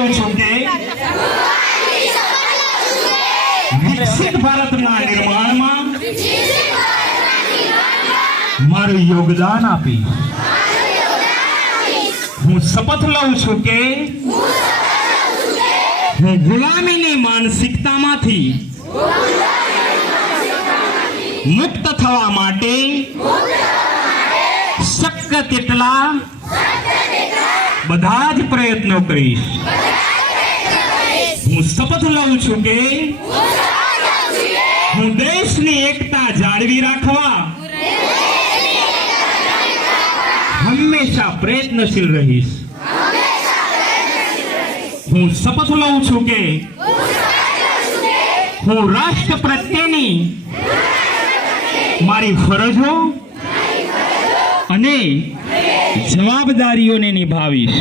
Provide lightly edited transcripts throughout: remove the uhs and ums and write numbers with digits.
લઉં છું કે વિકસિત ભારતના નિર્માણમાં મારું યોગદાન આપીશ. હું શપથ લઉં છું કે હું ગુલામીની માનસિકતામાંથી મુક્ત થવા માટે શક્ય તેટલા બધા જ પ્રયત્નો કરીશ. હું શપથ લઉં છું કે હું દેશની એકતા જાળવી રાખવા હંમેશા પ્રયત્નશીલ રહીશ. હું શપથ લઉં છું કે હું રાષ્ટ્ર પ્રત્યેની મારી ફરજો અને જવાબદારીઓને નિભાવીશ.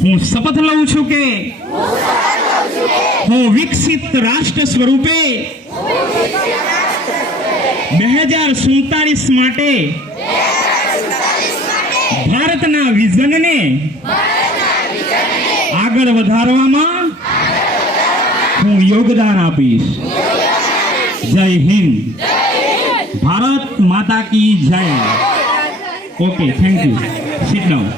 હું શપથ લઉં છું કે હું વિકસિત રાષ્ટ્ર સ્વરૂપે 2047 માટે ભારતના વિઝનને આગળ વધારવામાં હું યોગદાન આપીશ. જય હિન્દ. ભારત માતા કી જય. Okay, thank you. Sit down.